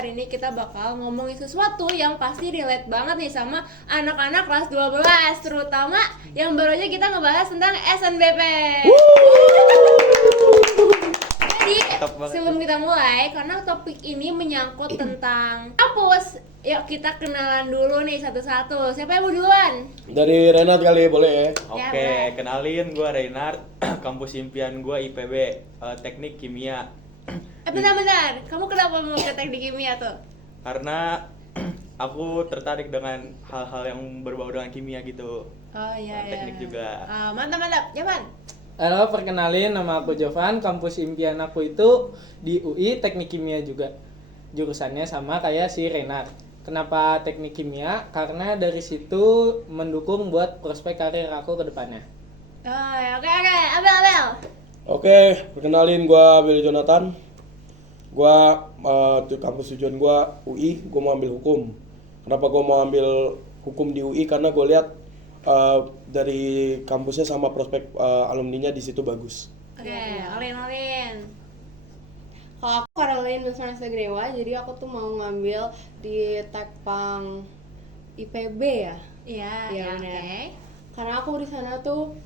hari ini kita bakal ngomongin sesuatu yang pasti relate banget nih sama anak-anak kelas 12, terutama yang baru aja kita ngebahas tentang SNBP. Jadi sebelum kita mulai, karena topik ini menyangkut tentang kampus, yuk kita kenalan dulu nih satu-satu. Siapa yang mau duluan? Dari Renat kali boleh ya? Oke, kenalin gue Reynard, kampus impian gue IPB, teknik kimia. Bentar, kamu kenapa mau ke teknik kimia tuh? Karena aku tertarik dengan hal-hal yang berbau dengan kimia gitu. Oh iya, Teknik juga. Mantap, Jaman. Halo, perkenalin nama aku Jovan, kampus impian aku itu di UI Teknik Kimia juga. Jurusannya sama kayak si Renard. Kenapa Teknik Kimia? Karena dari situ mendukung buat prospek karir aku ke depannya. Oh, oke, Abel. Oke, perkenalin gua Billy Jonathan. Gua kampus tujuan gua UI, gua mau ambil hukum. Kenapa gua mau ambil hukum di UI? Karena gua lihat dari kampusnya sama prospek alumninya di situ bagus. Oke, Alin. Kalau aku Caroline Nuswana Sagrewa, jadi aku tuh mau ngambil di Tekpang IPB ya. Iya, benar. oke. Karena aku di sana tuh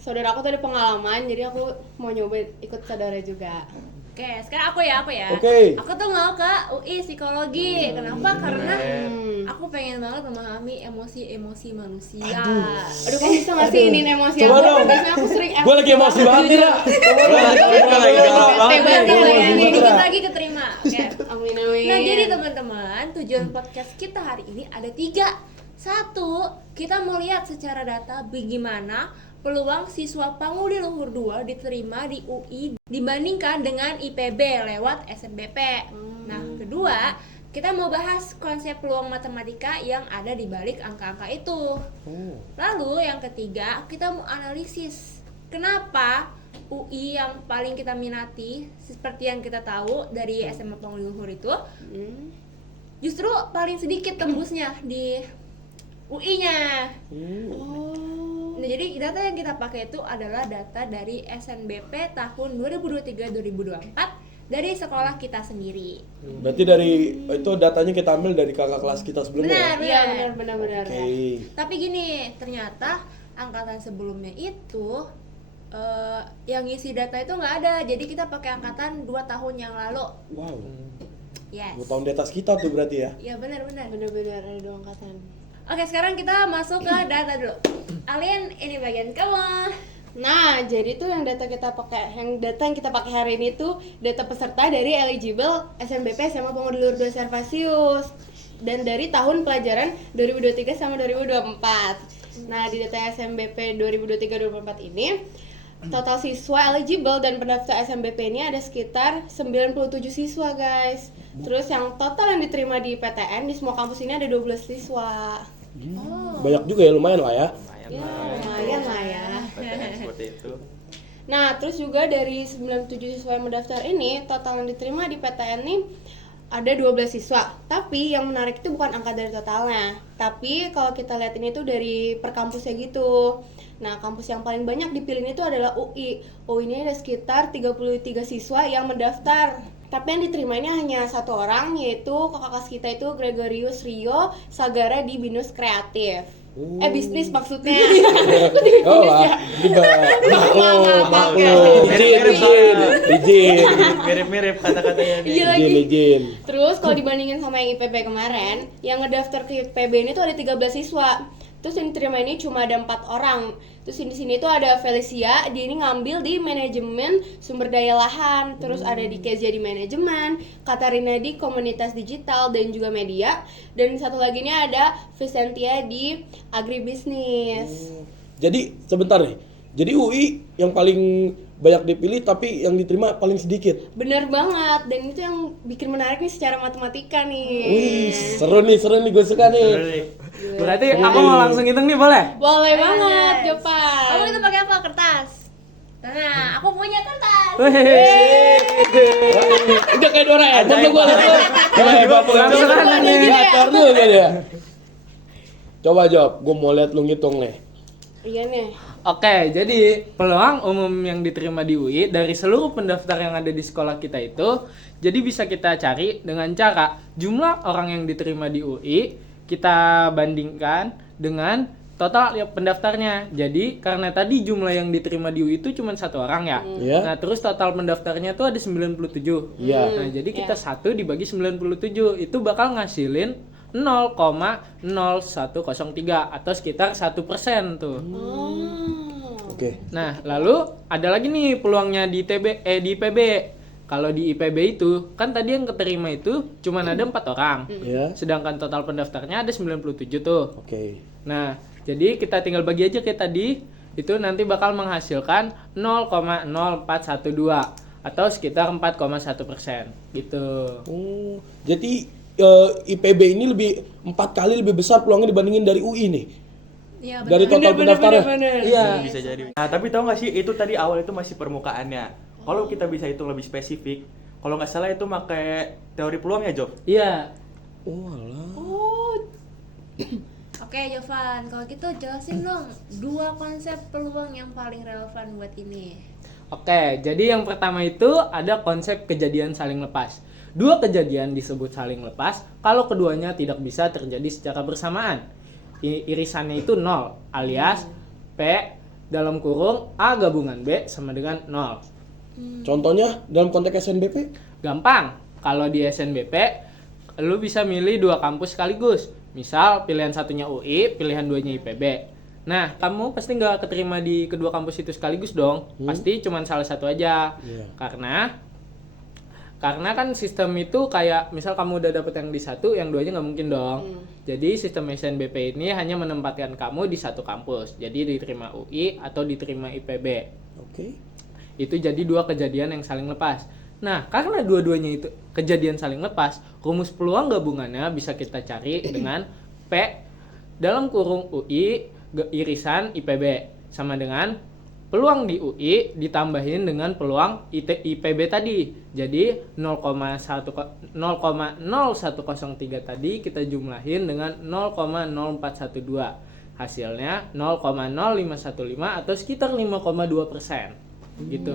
saudara aku tuh ada pengalaman, jadi aku mau nyoba ikut saudara juga. Oke, sekarang aku ya. Oke. Aku tuh mau ke UI Psikologi. Kenapa? Karena aku pengen banget memahami emosi manusia. Aduh, kamu bisa nggak sih ini emosi Coba aku? dong. Biasanya aku sering Gua lagi emosi banget nih, Ra. Dikit lagi keterima. Oke. Amin. Nah, jadi teman-teman, tujuan podcast kita hari ini ada 3. 1, kita mau lihat secara data bagaimana peluang siswa Pangudi Luhur 2 diterima di UI dibandingkan dengan IPB lewat SNBP. Nah, kedua, kita mau bahas konsep peluang matematika yang ada di balik angka-angka itu. Lalu yang ketiga, kita mau analisis kenapa UI yang paling kita minati, seperti yang kita tahu dari SMA Pangudi Luhur itu, justru paling sedikit tembusnya di UI-nya. Nah, jadi data yang kita pakai itu adalah data dari SNBP tahun 2023-2024 dari sekolah kita sendiri. Berarti dari itu datanya kita ambil dari kakak kelas kita sebelumnya. Benar. Benar. Oke. Tapi gini, ternyata angkatan sebelumnya itu yang ngisi data itu nggak ada. Jadi kita pakai angkatan 2 tahun yang lalu. Wow. Yes. 2 tahun di atas kita tuh berarti ya. Iya, benar. Benar ada 2 angkatan. Oke, sekarang kita masuk ke data dulu. Alin, ini bagian kamu. Nah, jadi tuh yang data yang kita pakai hari ini tuh data peserta dari eligible SNBP SMA Pangudi Luhur 2 Servasius dan dari tahun pelajaran 2023 sama 2024. Nah, di data SNBP 2023-2024 ini total siswa eligible dan pendaftar SNBP ini ada sekitar 97 siswa, guys. Terus yang total yang diterima di PTN di semua kampus ini ada 12 siswa. Banyak juga ya, lumayan lah ya. Lumayan lah ya. PTN seperti itu. Nah, terus juga dari 97 siswa yang mendaftar ini, total yang diterima di PTN ini ada 12 siswa. Tapi yang menarik itu bukan angka dari totalnya, tapi kalau kita lihat ini tuh dari per kampusnya gitu. Nah, kampus yang paling banyak dipilih itu adalah UI. UI ini ada sekitar 33 siswa yang mendaftar. Tapi yang diterima ini hanya 1 orang, yaitu kakak kelas kita itu Gregorius Rio Sagara di Binus Kreatif. Bisnis maksudnya. Oh lah, izin. Mirip-mirip kata-katanya nih. Iya lagi. Izin. Terus kalau dibandingin sama yang IPB kemarin, yang ngedaftar ke IPB ini tuh ada 13 siswa. Terus yang diterima ini cuma ada 4 orang. Terus di sini tuh ada Felicia, dia ini ngambil di manajemen sumber daya lahan. Terus ada di Kezia di manajemen, Katarina di komunitas digital dan juga media. Dan satu lagi ini ada Vicentia di agribisnis. Jadi sebentar nih. Jadi UI yang paling banyak dipilih tapi yang diterima paling sedikit. Bener banget, dan itu yang bikin menarik nih secara matematika nih. Wih, seru nih, gue suka nih. Berarti aku mau langsung hitung nih, boleh? Boleh banget, Jopan. Kamu itu pakai apa? Kertas. Nah, aku punya kertas. Udah kayak Doraemon tuh gue liat tuh. Langsung aja nih. Ngator dulu kan ya. Coba jawab, gue mau lihat lu ngitung nih. Iya nih. Oke, jadi peluang umum yang diterima di UI dari seluruh pendaftar yang ada di sekolah kita itu, jadi bisa kita cari dengan cara jumlah orang yang diterima di UI kita bandingkan dengan total pendaftarnya. Jadi karena tadi jumlah yang diterima di UI itu cuma 1 orang ya. Iya. Nah, terus total pendaftarnya tuh ada 97. Iya. Nah, jadi kita 1 dibagi 97 itu bakal ngasilin 0,0103 atau sekitar 1% tuh. Oke. Nah, lalu ada lagi nih peluangnya di di IPB. Kalau di IPB itu, kan tadi yang keterima itu cuma ada 4 orang. Iya. Sedangkan total pendaftarnya ada 97 tuh. Oke. Nah, jadi kita tinggal bagi aja kayak tadi, itu nanti bakal menghasilkan 0,0412 atau sekitar 4,1% gitu. Oh, jadi IPB ini lebih 4 kali lebih besar peluangnya dibandingin dari UI nih. Iya, Dari benar. total pendaftarnya. Iya. Bisa jadi. Nah, tapi tahu nggak sih itu tadi awal itu masih permukaannya. Kalau kita bisa hitung lebih spesifik, kalau nggak salah itu pakai teori peluang ya, Jov? Iya. Oh, alah. Oke, Jovan, kalau gitu jelasin dong 2 konsep peluang yang paling relevan buat ini. Oke, jadi yang pertama itu ada konsep kejadian saling lepas. 2 kejadian disebut saling lepas kalau keduanya tidak bisa terjadi secara bersamaan. Irisannya itu 0 alias P dalam kurung A gabungan B sama dengan 0. Contohnya dalam konteks SNBP? Gampang. Kalau di SNBP lu bisa milih 2 kampus sekaligus. Misal pilihan satunya UI, pilihan 2-nya IPB. Nah, kamu pasti nggak keterima di kedua kampus itu sekaligus dong. Pasti cuma salah satu aja. Iya. Karena kan sistem itu kayak misal kamu udah dapet yang di satu, yang 2-nya nggak mungkin dong. Jadi sistem SNBP ini hanya menempatkan kamu di satu kampus. Jadi diterima UI atau diterima IPB. Oke. Itu jadi 2 kejadian yang saling lepas. Nah, karena dua-duanya itu kejadian saling lepas, rumus peluang gabungannya bisa kita cari dengan P dalam kurung UI irisan IPB sama dengan peluang di UI ditambahin dengan peluang IPB tadi. Jadi 0,0103 tadi kita jumlahin dengan 0,0412. Hasilnya 0,0515 atau sekitar 5,2%. Gitu.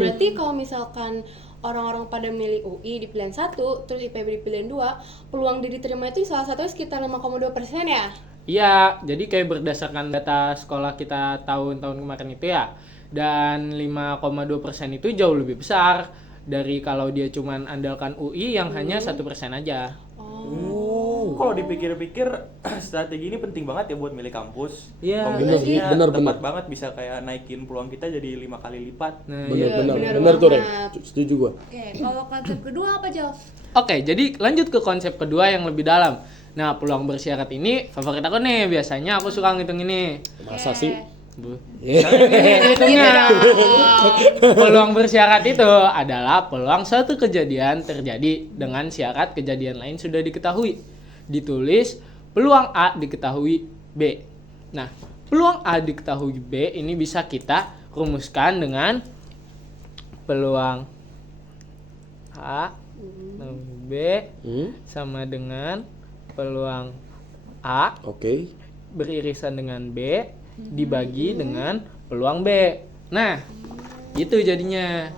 Berarti kalau misalkan orang-orang pada milih UI di pilihan 1, terus IPB di pilihan 2, peluang diterima itu salah satunya sekitar 5,2% ya? Iya, jadi kayak berdasarkan data sekolah kita tahun-tahun kemarin itu ya. Dan 5,2% itu jauh lebih besar dari kalau dia cuman andalkan UI yang hanya 1% aja. Kalau dipikir-pikir strategi ini penting banget ya buat milih kampus. Iya. Kombinasinya Bener, tepat bener. banget, bisa kayak naikin peluang kita jadi 5 kali lipat. Nah, Bener, iya. bener tuh, Rey. banget. Setuju gua. Oke, kalau konsep kedua apa, Jov? Oke, jadi lanjut ke konsep kedua yang lebih dalam. Nah, peluang bersyarat ini favorit aku nih. Biasanya aku suka ngitung ini. Masa sih? Hitungnya. Peluang bersyarat itu adalah peluang suatu kejadian terjadi dengan syarat kejadian lain sudah diketahui. Ditulis peluang A diketahui B. Nah, peluang A diketahui B ini bisa kita rumuskan dengan peluang A B sama dengan peluang A Oke. beririsan dengan B dibagi dengan peluang B. Nah, itu jadinya.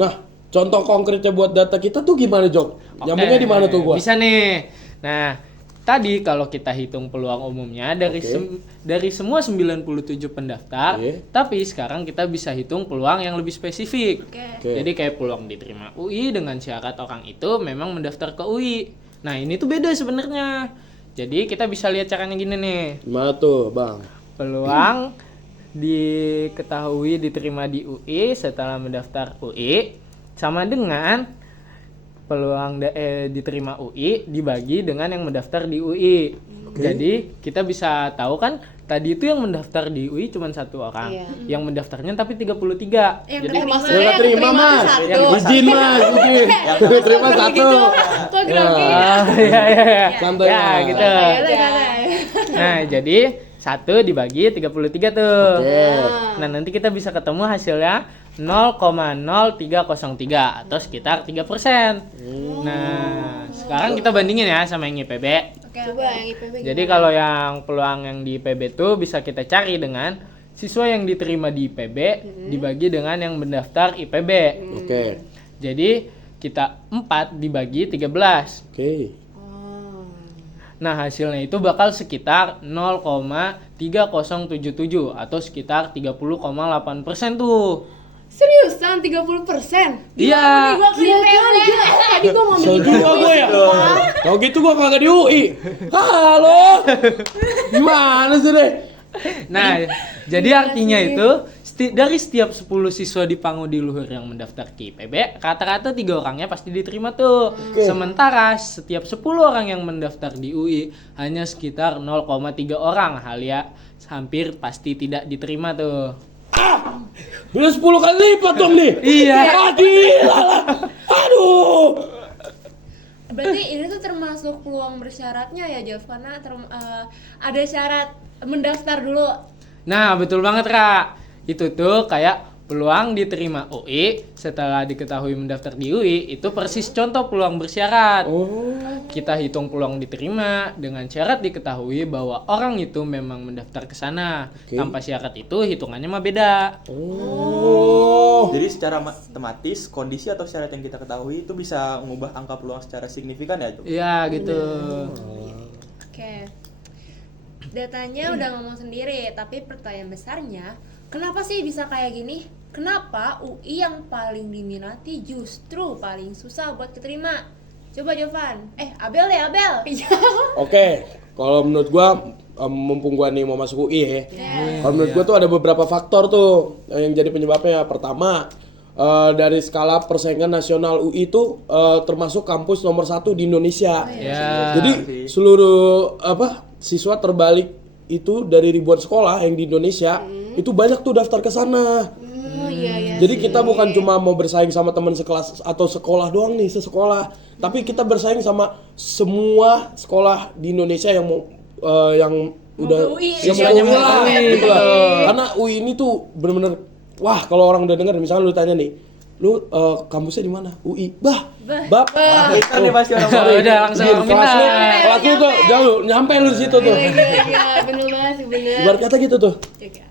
Nah, contoh konkretnya buat data kita tuh gimana, Jok? Nyambungnya di mana tuh gua? Bisa nih. Nah, tadi kalau kita hitung peluang umumnya dari Oke. dari semua 97 pendaftar, Oke. tapi sekarang kita bisa hitung peluang yang lebih spesifik. Oke. Oke. Jadi kayak peluang diterima UI dengan syarat orang itu memang mendaftar ke UI. Nah, ini tuh beda sebenarnya. Jadi kita bisa lihat caranya gini nih. Gimana tuh, Bang? Peluang diketahui diterima di UI setelah mendaftar UI sama dengan peluang diterima UI dibagi dengan yang mendaftar di UI. Jadi kita bisa tahu kan tadi itu yang mendaftar di UI cuma 1 orang. Iya. Yang mendaftarnya tapi 33. Yang Jadi keterima maksudnya Yang keterima, tuh Mas. satu. Izin, Mas, izin. Yang terima satu. Kok grogi? iya. Santai, Ya, Mas. gitu. Nah, jadi 1 dibagi 33 tuh. Oke. Nah, nanti kita bisa ketemu hasilnya 0,0303 atau sekitar 3%. Nah, sekarang kita bandingin ya sama yang IPB. Oke, Coba oke. yang IPB Jadi gimana? kalau yang peluang yang di IPB tuh bisa kita cari dengan siswa yang diterima di IPB dibagi dengan yang mendaftar IPB. Oke. Jadi kita 4 dibagi 13. Oke. Oh. Nah, hasilnya itu bakal sekitar 0,3077 atau sekitar 30,8% tuh. Seriusan 30%? Iya. Gua Gila kan, gila. Tadi gua mau So juga gue ya. Kalau gitu gue kagak di UI. Halo. Gimana sih deh? Nah, jadi artinya itu dari setiap 10 siswa di Pangudi Luhur yang mendaftar ke IPB, rata-rata 3 orangnya pasti diterima tuh. Oke. Sementara setiap 10 orang yang mendaftar di UI hanya sekitar 0,3 orang, hampir pasti tidak diterima tuh. Udah 10 kali lipat dong nih. Iya. Ah, gila lah. Aduh. Berarti ini tuh termasuk peluang bersyaratnya ya, Jov, karena ada syarat mendaftar dulu. Nah, betul banget, Ra. Itu tuh kayak peluang diterima UI setelah diketahui mendaftar di UI, itu persis contoh peluang bersyarat. Oh. Kita hitung peluang diterima dengan syarat diketahui bahwa orang itu memang mendaftar ke sana. Oke. Tanpa syarat itu hitungannya mah beda. Oh. Jadi secara matematis kondisi atau syarat yang kita ketahui itu bisa mengubah angka peluang secara signifikan ya, Jok? Iya, gitu. Oke. Datanya udah ngomong sendiri, tapi pertanyaan besarnya, kenapa sih bisa kayak gini? Kenapa UI yang paling diminati justru paling susah buat keterima? Coba Jovan. Abel deh, Abel. Oke, kalau menurut gua mumpung gua nih mau masuk UI ya. Kalau menurut gua tuh ada beberapa faktor tuh yang jadi penyebabnya. Pertama, dari skala persaingan nasional UI itu termasuk kampus nomor 1 di Indonesia. Ya. Jadi seluruh siswa terbalik itu dari ribuan sekolah yang di Indonesia itu banyak tuh daftar ke sana. Oh iya iya. Jadi kita bukan cuma mau bersaing sama teman sekelas atau sekolah doang nih, sesekolah, tapi kita bersaing sama semua sekolah di Indonesia yang mau yang udah ke UI. yang Siswanya mau mau lah, ke UI, gitu lah. betul. Karena UI ini tuh bener-bener wah, kalau orang udah denger misalnya lu tanya nih, lu kampusnya di mana? UI. Bab. Pintar nih pasti orang Oh, udah langsung Iya, orang kelas lu, minta. kelas lu tuh jauh, nyampe lu di situ tuh. Iya, bener banget sih, bener. Ibarat kata gitu tuh.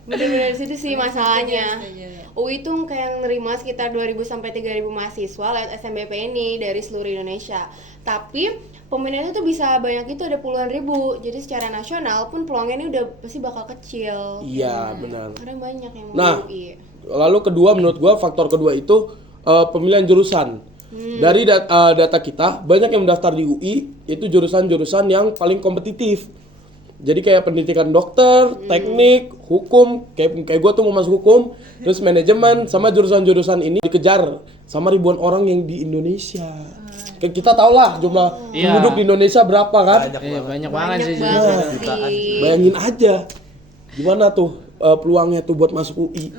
Bener-bener di situ sih masalahnya. Setuju. UI tuh kayak nerima sekitar 2.000 sampai 3.000 mahasiswa lewat SNBP ini dari seluruh Indonesia. Tapi peminatnya tuh bisa banyak itu ada puluhan ribu. Jadi secara nasional pun peluangnya ini udah pasti bakal kecil. Iya, benar. Karena banyak yang mau Nah, UI. lalu kedua menurut gua faktor kedua itu pemilihan jurusan. Dari data kita banyak yang mendaftar di UI itu jurusan-jurusan yang paling kompetitif. Jadi kayak pendidikan dokter, teknik, hukum, kayak gua tuh mau masuk hukum, terus manajemen sama jurusan-jurusan ini dikejar sama ribuan orang yang di Indonesia. Kayak kita tau lah jumlah Iya. penduduk di Indonesia berapa kan? Banyak Iya, banget. banyak banget Banyak sih. banget jutaan. sih. Bayangin aja gimana tuh peluangnya tuh buat masuk UI.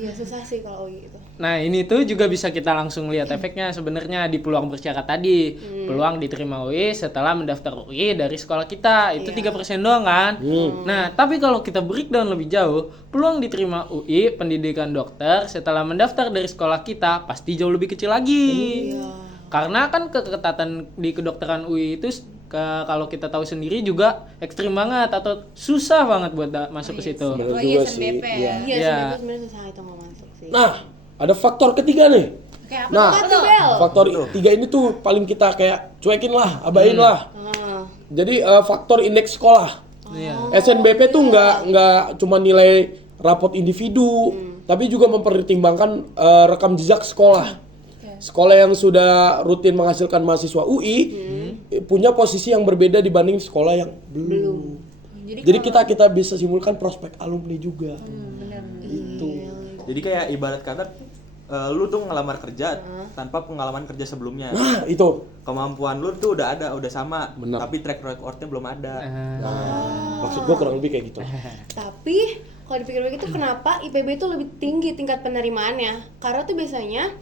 Iya susah sih kalau UI itu. Nah, ini tuh juga bisa kita langsung lihat efeknya sebenarnya di peluang bersyarat tadi. Peluang diterima UI setelah mendaftar UI dari sekolah kita. Itu 3% doang kan? Nah, tapi kalau kita breakdown lebih jauh, peluang diterima UI pendidikan dokter setelah mendaftar dari sekolah kita pasti jauh lebih kecil lagi. Karena kan keketatan di kedokteran UI itu kalau kita tahu sendiri juga ekstrim banget atau susah banget buat masuk ke situ. Bener Apalagi juga SNBP sih, ya. iya. Iya, Iya. sebenarnya susah itu nggak masuk sih. Nah, ada faktor ketiga nih. Oke, apa Nah, tuh? Bel. faktor tiga ini tuh paling kita kayak cuekin lah, abain lah. Ah. Jadi faktor indeks sekolah. Iya. SNBP tuh nggak cuma nilai rapot individu, tapi juga mempertimbangkan rekam jejak sekolah. Sekolah yang sudah rutin menghasilkan mahasiswa UI punya posisi yang berbeda dibanding sekolah yang belum. Jadi kita bisa simpulkan prospek alumni juga. Itu. Jadi kayak ibarat kata lu tuh ngelamar kerja tanpa pengalaman kerja sebelumnya. Nah, itu. Kemampuan lu tuh udah ada, udah sama, Benar. tapi track recordnya belum ada. Maksud gua kurang lebih kayak gitu. Tapi kalau dipikir-pikir itu kenapa IPB itu lebih tinggi tingkat penerimaannya? Karena tuh biasanya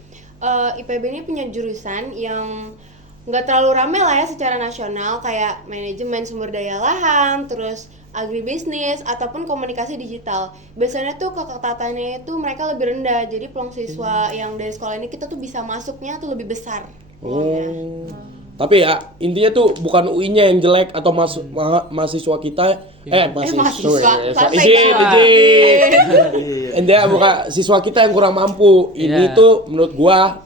IPB ini punya jurusan yang nggak terlalu rame lah ya secara nasional, kayak manajemen sumber daya lahan, terus agribisnis ataupun komunikasi digital. Biasanya tuh keketatannya itu mereka lebih rendah. Jadi peluang siswa yang dari sekolah ini kita tuh bisa masuknya tuh lebih besar. Oh. Tapi ya intinya tuh bukan UI-nya yang jelek atau mahasiswa kita mahasiswa. Santai, izin. Iya. Intinya bukan siswa kita yang kurang mampu. Ini Iya. tuh menurut gua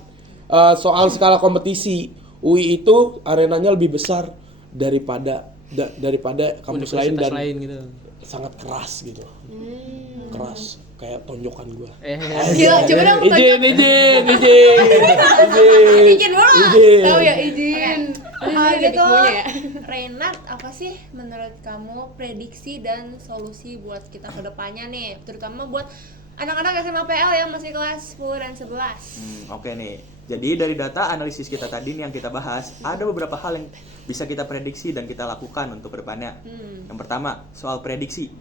soal skala kompetisi UI itu arenanya lebih besar daripada kampus lain Universitas dan lain gitu. sangat keras gitu. Keras kayak tonjokan gua. Gila, coba dong Izin. Izin dulu. tahu ya izin. Gitu. Maunya ya. Renat, apa sih menurut kamu prediksi dan solusi buat kita ke depannya nih, terutama buat anak-anak SMA PL yang masih kelas 10 dan 11. Oke nih. Jadi dari data analisis kita tadi nih yang kita bahas, ada beberapa hal yang bisa kita prediksi dan kita lakukan untuk kedepannya. Yang pertama, soal prediksi.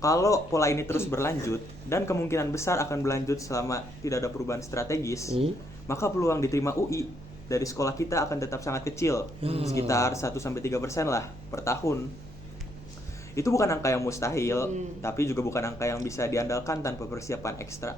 Kalau pola ini terus berlanjut dan kemungkinan besar akan berlanjut selama tidak ada perubahan strategis, maka peluang diterima UI dari sekolah kita akan tetap sangat kecil, sekitar 1-3% lah per tahun. Itu bukan angka yang mustahil, tapi juga bukan angka yang bisa diandalkan tanpa persiapan ekstra.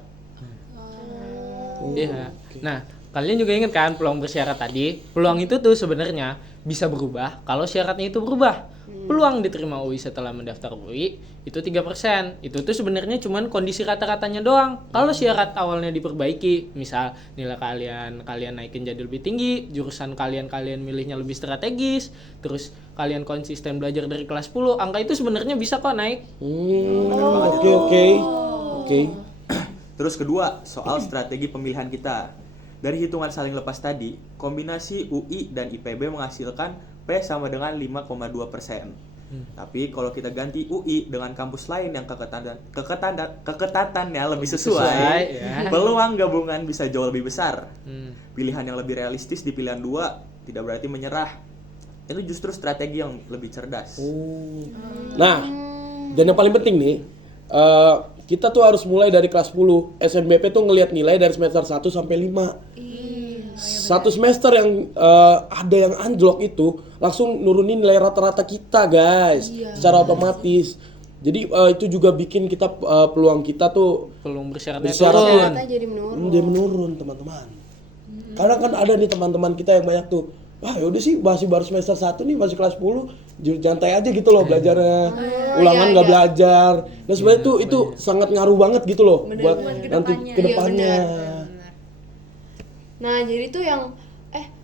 Iya. Nah, kalian juga ingat kan peluang bersyarat tadi? Peluang itu tuh sebenarnya bisa berubah kalau syaratnya itu berubah. Peluang diterima UI setelah mendaftar UI itu 3%. Itu tuh sebenarnya cuman kondisi rata-ratanya doang. Kalau syarat awalnya diperbaiki, misal nilai kalian naikin jadi lebih tinggi, jurusan kalian milihnya lebih strategis, terus kalian konsisten belajar dari kelas 10, angka itu sebenarnya bisa kok naik. Oke. Terus kedua, soal strategi pemilihan kita. Dari hitungan saling lepas tadi, kombinasi UI dan IPB menghasilkan P sama dengan 5,2%. Tapi kalau kita ganti UI dengan kampus lain yang keketatannya lebih sesuai, ya. peluang gabungan bisa jauh lebih besar. Pilihan yang lebih realistis di pilihan 2 tidak berarti menyerah. Itu justru strategi yang lebih cerdas. Nah, dan yang paling penting nih, kita tuh harus mulai dari kelas 10. SNBP tuh ngelihat nilai dari semester 1 sampai 5. Satu semester yang ada yang anjlok itu langsung nurunin nilai rata-rata kita, guys, secara otomatis. Jadi itu juga bikin kita peluang kita tuh Peluang bersyaratnya bersyarat turun. Ternyata jadi menurun. dia menurun, teman-teman. Karena kan ada nih teman-teman kita yang banyak tuh, wah yaudah sih masih baru semester 1 nih, masih kelas 10, nyantai aja gitu loh belajarnya, ulangan nggak belajar. Nah sebenarnya tuh itu sangat ngaruh banget gitu loh buat nanti kedepannya. Nah, jadi tuh yang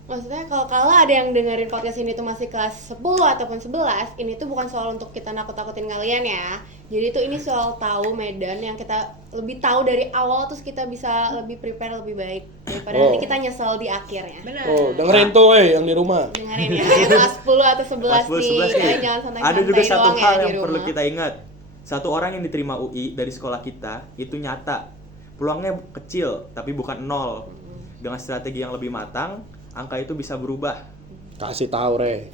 maksudnya kalau ada yang dengerin podcast ini tuh masih kelas 10 ataupun 11, ini tuh bukan soal untuk kita nakut-nakutin kalian ya. Jadi tuh ini soal tahu medan yang kita lebih tahu dari awal, terus kita bisa lebih prepare lebih baik daripada nanti kita nyesel di akhirnya. Benar. Oh, dengerin tuh yang di rumah. Dengerin ya, kelas 10 atau 11 Kelas 10, nih. 11 nih. Jangan santai-santai Ada juga satu doang hal ya yang di perlu rumah. kita ingat. Satu orang yang diterima UI dari sekolah kita itu nyata. Peluangnya kecil, tapi bukan nol. Dengan strategi yang lebih matang, angka itu bisa berubah. Kasih tahu, Re.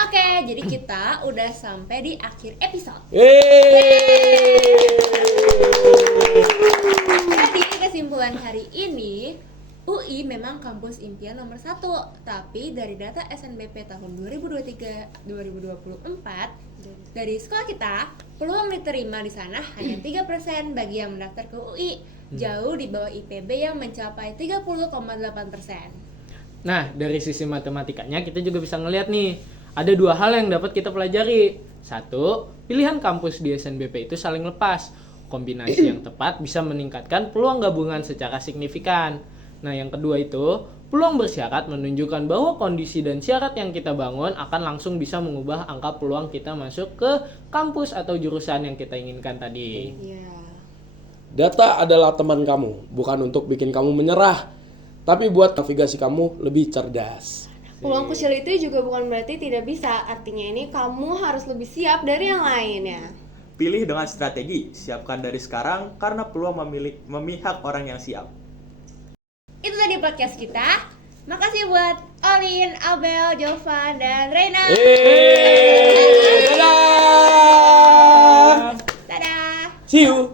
Oke, jadi kita udah sampai di akhir episode. Jadi kesimpulan hari ini, UI memang kampus impian nomor 1, tapi dari data SNBP tahun 2023-2024 dari sekolah kita, peluang diterima di sana hanya 3% bagi yang mendaftar ke UI, jauh di bawah IPB yang mencapai 30,8%. Nah, dari sisi matematikanya kita juga bisa ngelihat nih, ada dua hal yang dapat kita pelajari. Satu, pilihan kampus di SNBP itu saling lepas. Kombinasi yang tepat bisa meningkatkan peluang gabungan secara signifikan. Nah, yang kedua itu, peluang bersyarat menunjukkan bahwa kondisi dan syarat yang kita bangun akan langsung bisa mengubah angka peluang kita masuk ke kampus atau jurusan yang kita inginkan tadi. Iya. Data adalah teman kamu, bukan untuk bikin kamu menyerah, tapi buat navigasi kamu lebih cerdas. Peluang kecil itu juga bukan berarti tidak bisa. Artinya ini kamu harus lebih siap dari yang lainnya. Pilih dengan strategi, siapkan dari sekarang karena peluang memihak orang yang siap. Itu tadi podcast kita. Makasih buat Olin, Abel, Jovan, dan Reina. Dadah! Dadah. See you!